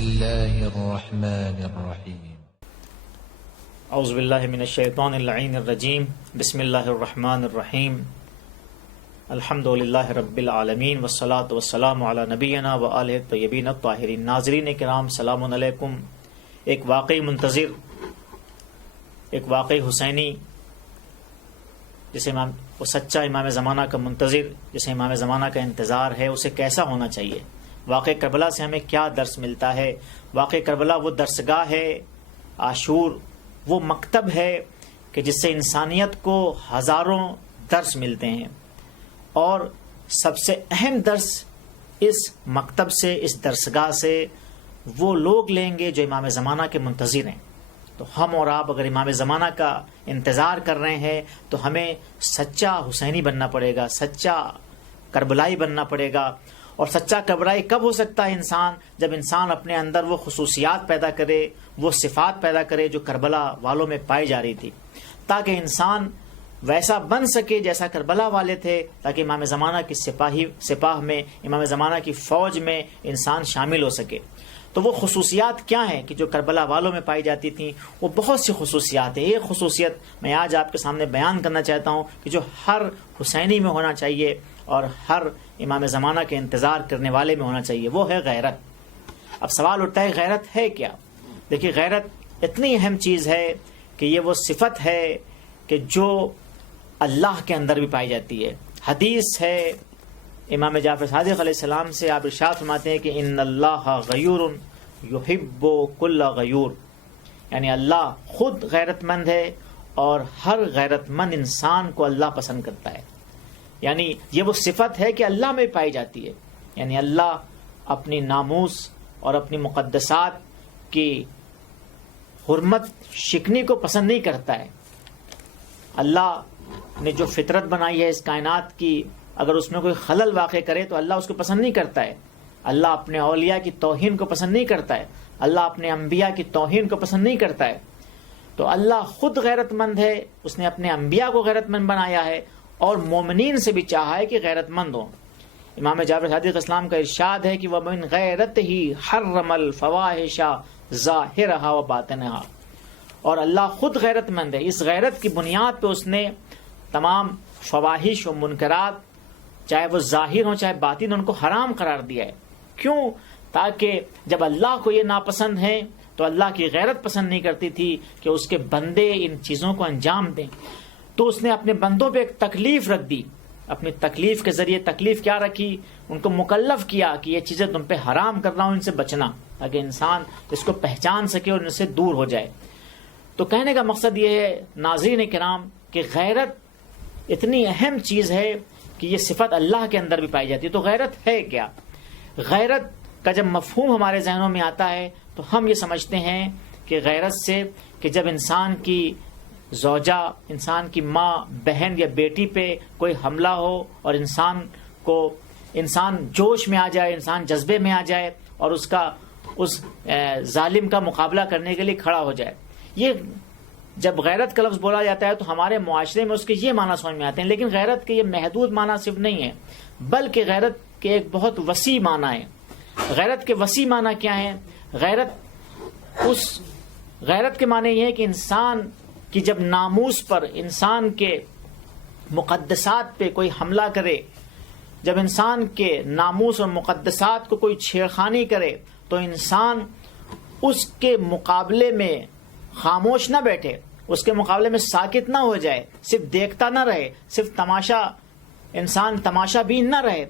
الله الرحمن الرحيم. اعوذ باللہ من الشیطان اللعین الرجیم. بسم اللہ الرحمن الرحیم. الحمد للہ رب العالمین والصلاة والسلام علی نبینا و آلہ الطیبین الطاہرین. ناظرین کرام سلام علیکم. ایک واقعی منتظر، ایک واقعی حسینی، جسے وہ سچا امام زمانہ کا منتظر، جسے امام زمانہ کا انتظار ہے، اسے کیسا ہونا چاہیے؟ واقع کربلا سے ہمیں کیا درس ملتا ہے؟ واقع کربلا وہ درسگاہ ہے، عاشور وہ مکتب ہے کہ جس سے انسانیت کو ہزاروں درس ملتے ہیں، اور سب سے اہم درس اس مکتب سے، اس درسگاہ سے وہ لوگ لیں گے جو امام زمانہ کے منتظر ہیں. تو ہم اور آپ اگر امام زمانہ کا انتظار کر رہے ہیں تو ہمیں سچا حسینی بننا پڑے گا، سچا کربلائی بننا پڑے گا. اور سچا کربلائی کب ہو سکتا ہے انسان؟ جب انسان اپنے اندر وہ خصوصیات پیدا کرے، وہ صفات پیدا کرے جو کربلا والوں میں پائی جا رہی تھی، تاکہ انسان ویسا بن سکے جیسا کربلا والے تھے، تاکہ امام زمانہ کی سپاہ میں، امام زمانہ کی فوج میں انسان شامل ہو سکے. تو وہ خصوصیات کیا ہیں کہ جو کربلا والوں میں پائی جاتی تھیں؟ وہ بہت سی خصوصیات ہیں. ایک خصوصیت میں آج آپ کے سامنے بیان کرنا چاہتا ہوں کہ جو ہر حسینی میں ہونا چاہیے اور ہر امام زمانہ کے انتظار کرنے والے میں ہونا چاہیے، وہ ہے غیرت. اب سوال اٹھتا ہے غیرت ہے کیا؟ دیکھیے، غیرت اتنی اہم چیز ہے کہ یہ وہ صفت ہے کہ جو اللہ کے اندر بھی پائی جاتی ہے. حدیث ہے امام جعفر صادق علیہ السلام سے، آپ ارشاد فرماتے ہیں کہ ان اللہ غیور یحب کل غیور، یعنی اللہ خود غیرت مند ہے اور ہر غیرت مند انسان کو اللہ پسند کرتا ہے. یعنی یہ وہ صفت ہے کہ اللہ میں پائی جاتی ہے. یعنی اللہ اپنی ناموس اور اپنی مقدسات کی حرمت شکنی کو پسند نہیں کرتا ہے. اللہ نے جو فطرت بنائی ہے اس کائنات کی، اگر اس میں کوئی خلل واقع کرے تو اللہ اس کو پسند نہیں کرتا ہے. اللہ اپنے اولیاء کی توہین کو پسند نہیں کرتا ہے. اللہ اپنے انبیاء کی توہین کو پسند نہیں کرتا ہے. تو اللہ خود غیرت مند ہے، اس نے اپنے انبیاء کو غیرت مند بنایا ہے اور مومنین سے بھی چاہا ہے کہ غیرت مند ہوں. امام جعفر صادق اسلام کا ارشاد ہے کہ وَمِنْ غَيْرَتِهِ حَرَّمَ الْفَوَاحِشَ ظَاهِرَهَا وَبَاطِنَهَا. اور اللہ خود غیرت مند ہے، اس غیرت کی بنیاد پہ اس نے تمام فواحش و منکرات، چاہے وہ ظاہر ہوں چاہے باطن، ان کو حرام قرار دیا ہے. کیوں؟ تاکہ جب اللہ کو یہ ناپسند ہے تو اللہ کی غیرت پسند نہیں کرتی تھی کہ اس کے بندے ان چیزوں کو انجام دیں. تو اس نے اپنے بندوں پہ ایک تکلیف رکھ دی. اپنی تکلیف کے ذریعے تکلیف کیا رکھی؟ ان کو مکلف کیا کہ یہ چیزیں تم پہ حرام کر رہا ہوں، ان سے بچنا، تاکہ انسان اس کو پہچان سکے اور ان سے دور ہو جائے. تو کہنے کا مقصد یہ ہے ناظرین کرام کہ غیرت اتنی اہم چیز ہے کہ یہ صفت اللہ کے اندر بھی پائی جاتی ہے. تو غیرت ہے کیا؟ غیرت کا جب مفہوم ہمارے ذہنوں میں آتا ہے تو ہم یہ سمجھتے ہیں کہ غیرت سے کہ جب انسان کی زوجہ، انسان کی ماں، بہن یا بیٹی پہ کوئی حملہ ہو اور انسان جوش میں آ جائے، انسان جذبے میں آ جائے اور اس ظالم کا مقابلہ کرنے کے لیے کھڑا ہو جائے. یہ جب غیرت کا لفظ بولا جاتا ہے تو ہمارے معاشرے میں اس کے یہ معنی سمجھ میں آتے ہیں، لیکن غیرت کے یہ محدود معنی صرف نہیں ہے، بلکہ غیرت کے ایک بہت وسیع معنی ہے. غیرت کے وسیع معنی کیا ہے؟ غیرت کے معنی یہ ہے کہ انسان کی جب ناموس پر، انسان کے مقدسات پہ کوئی حملہ کرے، جب انسان کے ناموس اور مقدسات کو کوئی چھیڑخانی کرے تو انسان اس کے مقابلے میں خاموش نہ بیٹھے، اس کے مقابلے میں ساکت نہ ہو جائے، صرف دیکھتا نہ رہے، صرف تماشا بین نہ رہے،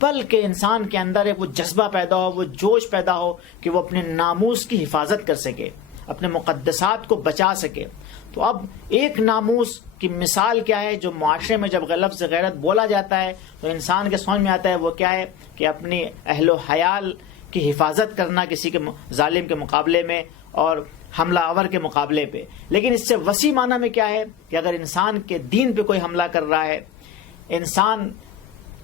بلکہ انسان کے اندر ایک وہ جذبہ پیدا ہو، وہ جوش پیدا ہو کہ وہ اپنے ناموس کی حفاظت کر سکے، اپنے مقدسات کو بچا سکے. تو اب ایک ناموس کی مثال کیا ہے؟ جو معاشرے میں جب لفظ غیرت بولا جاتا ہے تو انسان کے سمجھ میں آتا ہے وہ کیا ہے کہ اپنی اہل و حیال کی حفاظت کرنا کسی کے ظالم کے مقابلے میں اور حملہ آور کے مقابلے پہ. لیکن اس سے وسیع معنی میں کیا ہے کہ اگر انسان کے دین پہ کوئی حملہ کر رہا ہے، انسان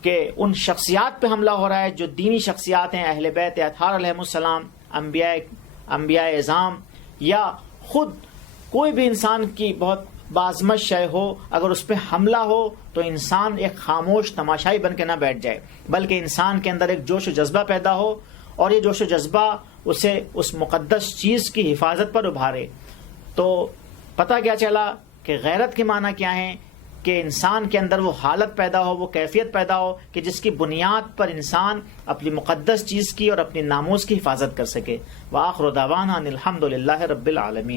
کے ان شخصیات پہ حملہ ہو رہا ہے جو دینی شخصیات ہیں، اہل بیت اطہار علیہ السلام، انبیاء اعظام، یا خود کوئی بھی انسان کی بہت بعظمت شے ہو، اگر اس پہ حملہ ہو تو انسان ایک خاموش تماشائی بن کے نہ بیٹھ جائے، بلکہ انسان کے اندر ایک جوش و جذبہ پیدا ہو، اور یہ جوش و جذبہ اسے اس مقدس چیز کی حفاظت پر ابھارے۔ تو پتہ کیا چلا کہ غیرت کے معنی کیا ہیں، کہ انسان کے اندر وہ حالت پیدا ہو، وہ کیفیت پیدا ہو کہ جس کی بنیاد پر انسان اپنی مقدس چیز کی اور اپنی ناموس کی حفاظت کر سکے۔ وآخر دعوانا ان الحمد للہ رب العالمین۔